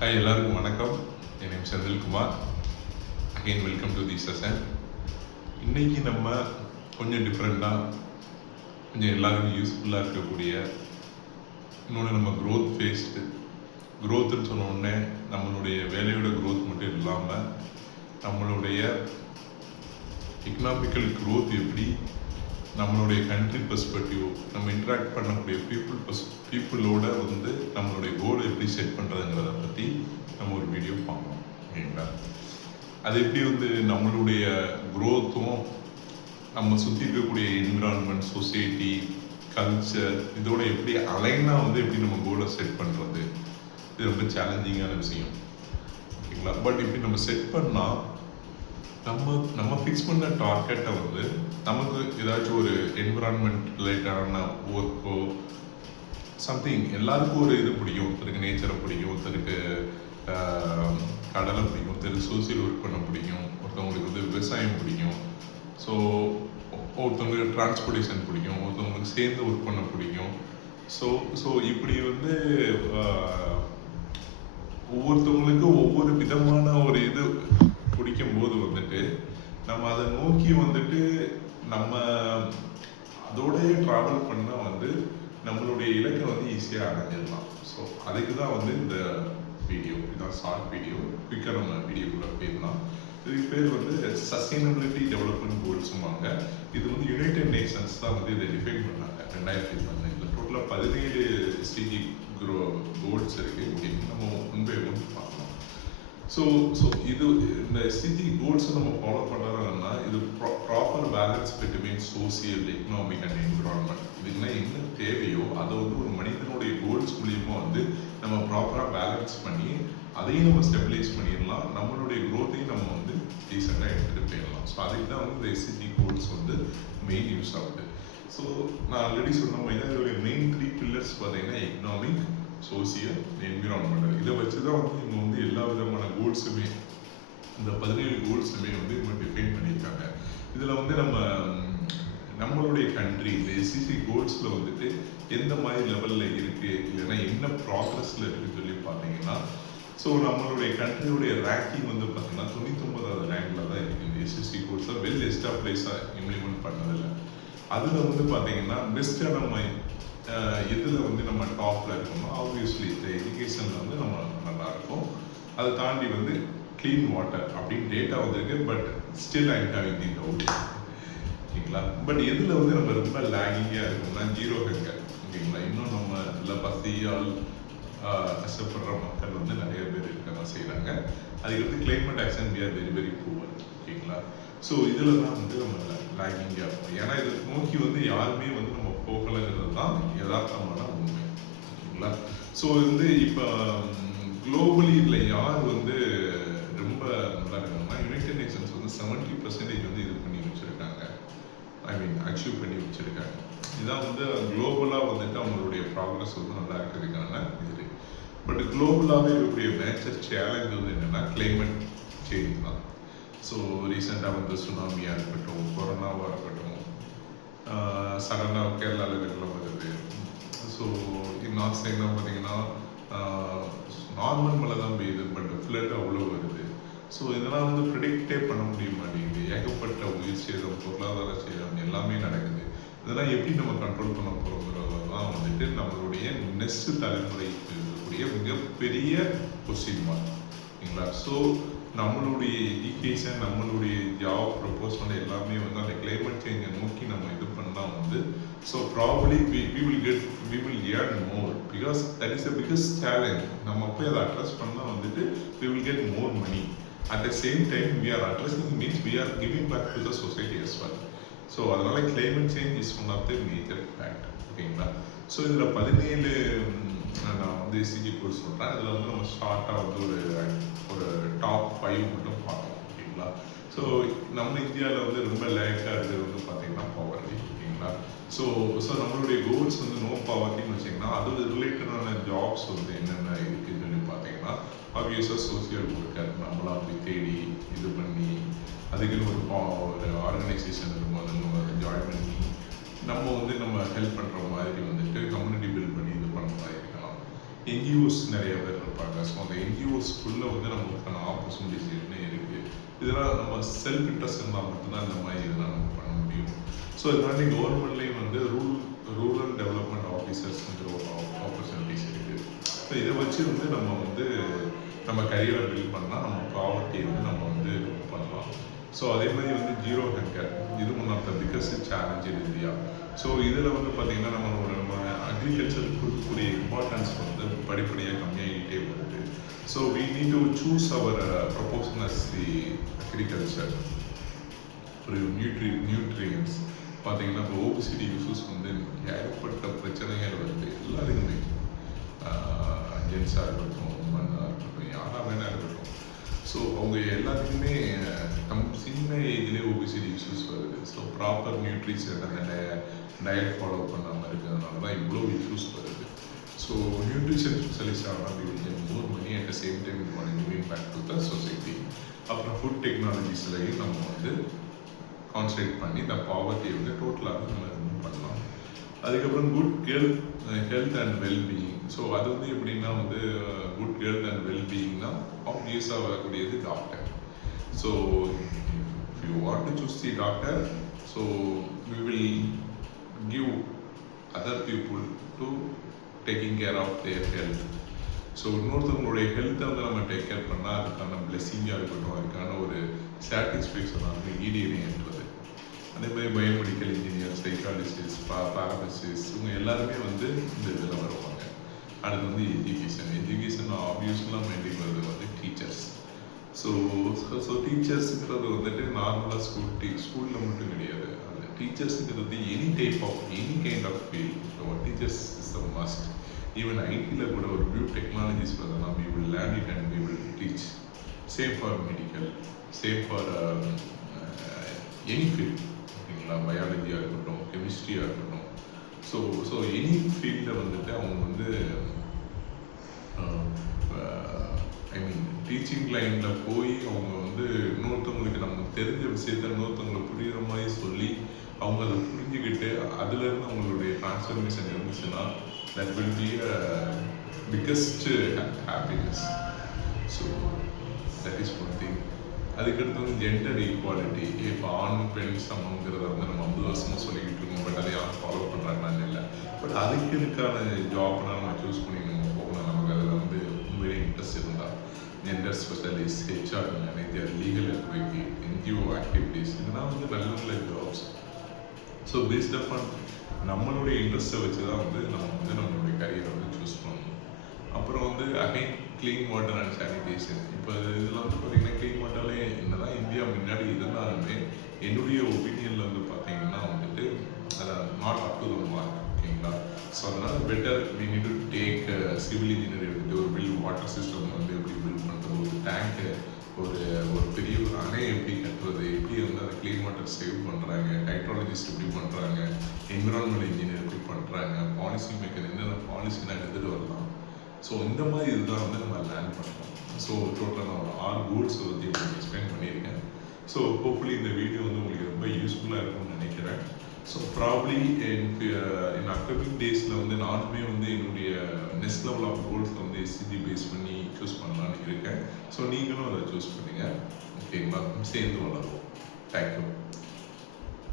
Hi, எல்லாருக்கும் வணக்கம். என் name Senthilkumar. Again welcome to the session. இன்னைக்கு நம்ம கொஞ்சம் டிஃப்ரெண்ட்டாக, கொஞ்சம் எல்லாருக்கும் யூஸ்ஃபுல்லாக இருக்கக்கூடிய இன்னொன்று, நம்ம க்ரோத் ஃபேஸ்டு க்ரோத்துன்னு சொன்ன உடனே நம்மளுடைய வேலையோட க்ரோத் மட்டும் இல்லாமல் நம்மளுடைய எக்கனாமிக்கல் க்ரோத் எப்படி, நம்மளுடைய கண்ட்ரி பெர்ஸ்பெக்டிவ், நம்ம இன்ட்ராக்ட் பண்ணக்கூடிய பீப்புளோட நம்மளுடைய கோலை எப்படி செட் பண்ணுறதுங்கிறத பற்றி நம்ம ஒரு வீடியோ பார்ப்போம். ஓகேங்களா? அது எப்படி நம்மளுடைய க்ரோத்தும் நம்ம சுற்றி இருக்கக்கூடிய என்விரான்மெண்ட், சொசைட்டி, கல்ச்சர் இதோட எப்படி அலைனாக எப்படி நம்ம கோலை செட் பண்ணுறது, இது ரொம்ப சேலஞ்சிங்கான விஷயம். ஓகேங்களா? பட் இப்படி நம்ம செட் பண்ணால் நம்ம ஃபிக்ஸ் பண்ண டார்கெட்டை நமக்கு ஏதாச்சும் ஒரு என்விரான்மெண்ட் ரிலேட்டடான ஒர்க்கோ சம்திங், எல்லாருக்கும் ஒரு இது பிடிக்கும். ஒருத்தருக்கு நேச்சரை பிடிக்கும், ஒருத்தருக்கு கடலை பிடிக்கும், ஒருத்தருக்கு சோசியல் ஒர்க் பண்ண பிடிக்கும், ஒருத்தவங்களுக்கு விவசாயம் பிடிக்கும், ஸோ ஒருத்தவங்களுக்கு டிரான்ஸ்போர்ட்டேஷன் பிடிக்கும், ஒருத்தவங்களுக்கு சேர்ந்து ஒர்க் பண்ண பிடிக்கும். ஸோ இப்படி ஒவ்வொருத்தவங்களுக்கும் ஒவ்வொரு விதமான ஒரு இது பிடிக்கும் போது நம்ம அதை நோக்கி நம்ம அதோடய ட்ராவல் பண்ணால் நம்மளுடைய இலக்கை ஈஸியாக அடைஞ்சிடலாம். ஸோ அதுக்கு தான் இந்த வீடியோ, இதுதான் ஷார்ட் வீடியோ. குயிக்காக நம்ம வீடியோக்குள்ளே போயிடலாம். இதுக்கு பேர் சஸ்டைனபிலிட்டி டெவலப்மெண்ட் கோல்ஸுவாங்க. இது யுனைடெட் நேஷன்ஸ் தான் இதை டிஃபைன் பண்ணாங்க 2015. டோட்டலாக 17 SDG கோல்ஸ் இருக்குது அப்படின்னு நம்ம ஒன் பை ஒன் பார்க்கலாம். ஸோ இது இந்த SDG கோல்ஸை நம்ம ஃபாலோ பண்ணுறதுனா இது proper balance between social, economic and environment. இதுக்குன்னா என்ன தேவையோ அதை ஒரு மனிதனுடைய கோல்ஸ் மூலியமாக நம்ம ப்ராப்பராக பேலன்ஸ் பண்ணி அதையும் நம்ம ஸ்டெபிலைஸ் பண்ணிடலாம். நம்மளுடைய க்ரோத்தையும் நம்ம டீசெண்டாக எடுத்துகிட்டு போயிடலாம். ஸோ அதுக்கு தான் இந்த SDG கோல்ஸ் மெயின் யூஸ் ஆகுது. ஸோ நான் ஆல்ரெடி சொன்ன மாதிரி தான் இதோடைய மெயின் 3 பில்லர்ஸ் பார்த்தீங்கன்னா எக்கனாமிக், சோசியல், என்விரான்மெண்டல். இதை வச்சு தான் இவங்க எல்லா விதமான கோல்ஸுமே, இந்த 17 கோல்ஸுமே இவங்க டிஃபைன் பண்ணியிருக்காங்க. இதில் நம்மளுடைய கண்ட்ரி இந்த SDG கோல்ஸில் எந்த மாதிரி லெவலில் இருக்குது, இல்லைன்னா என்ன ப்ராக்ரஸில் இருக்குன்னு சொல்லி பார்த்தீங்கன்னா, ஸோ நம்மளுடைய கண்ட்ரியோடைய ரேங்கிங் பார்த்தீங்கன்னா 99வது ரேங்கில் தான் இருக்குது. இந்த SDG கோல்ஸை வெல் எஸ்டாப்ளிஷாக இம்ப்ளிமெண்ட் பண்ணதில்லை. அதில் பார்த்தீங்கன்னா பெஸ்ட்டாக நம்ம எதில் நம்ம டாப்பில் இருக்கோமோ ஆப்வியஸ்லி இந்த எஜுகேஷனில் நம்ம நல்லா இருக்கும். அதை தாண்டி க்ளீன் வாட்டர் அப்படின்னு டேட்டா வந்திருக்கு. But still I having the doubt. ஓகேங்களா? பட் எதில் நம்ம ரொம்ப லேகிங்காக இருக்கோம்னா ஜீரோ ஹங்கர். ஓகேங்களா? இன்னும் நம்ம இதில் பசியால் கஷ்டப்படுற மக்கள் நிறைய பேர் இருக்க செய்கிறாங்க. அதுக்கு climate action we are very very poor. ஓகேங்களா? ஸோ இதில் தான் நம்ம லேகிங்காக இருக்கும். ஏன்னா இதை நோக்கி யாருமே நம்ம போகலைங்கிறது தான் யதார்த்தமான உண்மை. ஓகேங்களா? ஸோ இப்போ குளோபலி இதில் யார் ரொம்ப நல்லா இருக்காங்கன்னா, யுனைடெட் நேஷன்ஸ் 70% இது பண்ணி வச்சுருக்காங்க. ஐ மீன் அச்சீவ் பண்ணி வச்சுருக்காங்க. இதான் குளோபலாக அவங்களுடைய ப்ராக்ரஸ் நல்லா இருக்கிறதுக்கான இது. பட் குளோபலாகவே இருக்கக்கூடிய மேஜர் சேலஞ்ச் என்னென்னா கிளைமேட் சேஞ்ச் தான். ஸோ ரீசெண்டாக சுனாமியாக இருக்கட்டும், கொரோனாவாக இருக்கட்டும், சடனாக கேரளாவில் வெள்ளம் வருது. ஸோ நார்த் சைட்லாம் பார்த்தீங்கன்னா நார்மல் மழை தான் பெய்யுது, பட் ஃப்ளட் அவ்வளோ வருது. ஸோ இதெல்லாம் ப்ரிடிக்டே பண்ண முடிய மாட்டேங்குது. ஏகப்பட்ட உயிர் சேதம், பொருளாதார சேதம் எல்லாமே நடக்குது. இதெல்லாம் எப்படி நம்ம கண்ட்ரோல் பண்ண போகிறோங்கிறது தான் நம்மளுடைய நெக்ஸ்ட் தலைமுறைக்கு இருக்கக்கூடிய மிகப்பெரிய கொஸ்டின் மார்க். ஓகேங்களா? ஸோ நம்மளுடைய எஜுகேஷன், நம்மளுடைய ஜாப் ப்ரொபோசல் எல்லாமே அந்த கிளைமேட் சேஞ்சை நோக்கி நம்ம இது பண்ணால் so probably we will earn more because that is the biggest challenge. நம்ம போய் அதை அட்ரஸ் பண்ணால் we will get more money. At the same time we are addressing means we are giving back to the society as well. So அதனால climate change is one of the major fact. ஓகேங்களா? So இதில் 17 நான் SDG goals சொல்கிறேன். அதில் நம்ம ஷார்ட்டாக ஒரு top 5 மட்டும் பார்க்கலாம். ஓகேங்களா? ஸோ நம்ம இந்தியாவில் ரொம்ப லேக்காக இருக்கிறது பார்த்தீங்கன்னா பாவர்ட்டி. ஓகேங்களா? ஸோ நம்மளுடைய கோல்ஸ் நோ பாவர்ட்டின்னு வச்சிங்கன்னா அது ரிலேட்டடான ஜாப்ஸ் என்னென்ன இருக்குதுன்னு சொல்லி பார்த்தீங்கன்னா, ஆப்வியஸாக சோசியல் ஒர்க்கர் நம்மளா போய் தேடி இது பண்ணி அதுக்குன்னு ஒரு ஆர்கனைசேஷன் இருக்கும்போது நம்ம ஜாயின் பண்ணி நம்ம நம்ம ஹெல்ப் பண்ணுற மாதிரி கம்யூனிட்டி பில்ட் பண்ணி இது பண்ணுற மாதிரி இருக்கலாம். என்ஜிஓஸ் நிறைய பேர் இருப்பாங்க. ஸோ அந்த என்ஜிஓஸ்க்குள்ளே வந்து நமக்கான ஆப்பர்ச்சுனிட்டிஸ் என்ன இருக்குது, இதெல்லாம் நம்ம செல்ஃப் இன்ட்ரெஸ்ட் இருந்தால் மட்டும்தான் இந்த மாதிரி இதெல்லாம் நம்ம பண்ண முடியும். ஸோ இதனால கவர்மெண்ட்லேயும் வந்து ரூரல் டெவலப்மெண்ட் ஆஃபீஸர்ஸ்ங்கிற ஒரு ஆப்பர்ச்சுனிட்டிஸ் இருக்குது. ஸோ இதை வச்சு வந்து நம்ம கரியரை பில்ட் பண்ணால் நம்ம ப்ராவர்ட்டியை வந்து நம்ம வந்து பண்ணலாம். ஸோ அதே மாதிரி வந்து ஜீரோ ஹங்கர், இது one of the biggest challenge in India. So இதில் வந்து பார்த்திங்கன்னா நம்ம அக்ரிகல்ச்சருக்கு கொடுக்கக்கூடிய இம்பார்ட்டன்ஸ் வந்து படிப்படியாக கம்மியாகிட்டே வருது. So we need to choose our proportion as the agriculture. ஒரு நியூட்ரியன்ஸ் பார்த்தீங்கன்னா இப்போ ஓபிசிடி இஷ்யூஸ் வந்து ஏகப்பட்ட பிரச்சனைகள் வருது எல்லாருக்குமே. ஜென்ஸாக இருக்கட்டும், உமனாக இருக்கட்டும், யாராக வேணா இருக்கட்டும். ஸோ அவங்க எல்லாத்துக்குமே சின்ன ஏஜ்லேயே ஓபிசிடி இஷ்யூஸ் வருது. ஸோ ப்ராப்பர் நியூட்ரிஷன் அந்த டயட் ஃபாலோ பண்ணாமல் இருக்கிறதுனால தான் இவ்வளோ இஷ்யூஸ் வருது. ஸோ நியூட்ரிஷன் ஸ்பெஷலிஸ்ட் ஆனால் more money at the same time giving back to the society. அப்புறம் ஃபுட் டெக்னாலஜிஸ்லையும் நம்ம வந்து கான்சன்ட்ரேட் பண்ணி இந்த பாவர்ட்டியை வந்து டோட்டலாக நம்ம ரிமூவ் பண்ணலாம். அதுக்கப்புறம் good health and wellbeing. So அது வந்து எப்படின்னா வந்து குட் ஹெல்த் அண்ட் வெல்பீயிங்னா ஆப்வியஸாக வரக்கூடியது doctor. So if you want to choose the doctor, so we will give other people to taking care of their health. ஸோ இன்னொருத்தவங்களுடைய ஹெல்த்தை வந்து நம்ம டேக் கேர் பண்ணால் அதுக்கான பிளெஸிங்காக இருக்கட்டும், அதுக்கான ஒரு சாட்டிஸ்ஃபேக்ஷனாக வந்து ஈடியன்றது. அதே மாதிரி பயோமெடிக்கல் இன்ஜினியர், சைக்காலஜிஸ்ட், பாரமசிஸ்ட், இவங்க எல்லாருமே வந்து இந்த இதில் வருவாங்க. அடுத்து வந்து எஜுகேஷன் ஆப்வியஸ்லாம் மைண்டுக்கு வருது வந்து டீச்சர்ஸ். ஸோ டீச்சர்ஸுங்கிறது வந்துட்டு நார்மலாக ஸ்கூலில் மட்டும் கிடையாது. அந்த டீச்சர்ஸுங்கிறது any kind of field. Teachers is the must. Even ஐடியில் கூட ஒரு நியூ டெக்னாலஜிஸ் பார்த்தோம்னா we will learn it and we will teach. Same for medical, same for any field. ஓகேங்களா, பயாலஜியாக இருக்கட்டும், கெமிஸ்ட்ரியாக இருக்கட்டும். ஸோ எனி ஃபீல்டில் வந்துட்டு அவங்க வந்து ஐ மீன் டீச்சிங் லைனில் போய் அவங்க வந்து இன்னொருத்தவங்களுக்கு நமக்கு தெரிஞ்ச விஷயத்த இன்னொருத்தவங்களுக்கு புரிகிற மாதிரி சொல்லி அவங்க அதை புரிஞ்சுக்கிட்டு அதுலேருந்து அவங்களுடைய டிரான்ஸ்ஃபர்மேஷன் இருந்துச்சுன்னா that will be a biggest happiness. So that is one thing. அதுக்கடுத்து வந்து ஜெண்டர் ஈக்குவாலிட்டி. இப்போ ஆண் பெண் சமங்கிறத வந்து நம்ம 50 வருஷமாக சொல்லிக்கிட்டு இருக்கோம். பட் அதை யாரும் ஃபாலோ பண்ணுறாங்கன்னு இல்லை. பட் அதுக்கான ஜாப்னா நம்ம சூஸ் பண்ணி நம்ம போகணும். நமக்கு அதில் வந்து உண்மையிலே இன்ட்ரெஸ்ட் இருந்தால் gender specialist, HR manager, legal advocate, NGO activities, இதெல்லாம் வந்து நல்ல நல்ல ஜாப்ஸ். ஸோ பேஸ்ட் அப்பான் நம்மளுடைய இன்ட்ரெஸ்ட்டை வச்சு தான் வந்து நம்ம வந்து நம்மளுடைய கரியரை வந்து சூஸ் பண்ணணும். அப்புறம் வந்து again clean water and sanitation. இப்போ இதில் வந்து பார்த்தீங்கன்னா க்ளீன் வாட்டர்லே என்னதான் இந்தியா முன்னாடி இருந்தாலுமே என்னுடைய ஒப்பீனியனில் வந்து பார்த்தீங்கன்னா வந்துட்டு அதை not up to the mark. ஓகேங்களா, ஸோ அதனால் better we need to take civil engineer எடுத்துகிட்டு ஒரு பில்ட் வாட்டர் சிஸ்டம் வந்து எப்படி பில்ட் பண்ணுறது, ஒரு டேங்க்கு, ஒரு பெரிய ஒரு அணை எப்படி கட்டுறது, எப்படி வந்து அதை க்ளீன் வாட்டர் சேவ் பண்ணுறாங்க, ஹைட்ராலஜிஸ்ட் எப்படி பண்ணுறாங்க, என்விரான்மெண்டல் இன்ஜினியர் எப்படி பண்ணுறாங்க, பாலிசி மேக்கர் என்னென்ன பாலிசிலாம் எடுத்துகிட்டு வரலாம். ஸோ இந்த மாதிரி இதுதான் வந்து நம்ம லேர்ன் பண்ணணும். ஸோ டோட்டலாக நான் ஒரு 6 கோல்ஸ் வந்து உங்களுக்கு எக்ஸ்பிளைன் பண்ணியிருக்கேன். ஸோ ஹோப்ஃபுல்லி இந்த வீடியோ வந்து உங்களுக்கு ரொம்ப யூஸ்ஃபுல்லாக இருக்கும்னு நினைக்கிறேன். ஸோ ப்ராப்ளி இன் அப்கமிங் டேஸில் வந்து நானுமே வந்து என்னுடைய நெக்ஸ்ட் லெவல் ஆஃப் கோல்ஸை வந்து எஸ்சிஜி பேஸ் பண்ணி சூஸ் பண்ணலான்னு இருக்கேன். ஸோ நீங்களும் அதை சூஸ் பண்ணுங்கள். ஓகேங்களா, சேர்ந்து வளருவோம். தேங்க்யூ.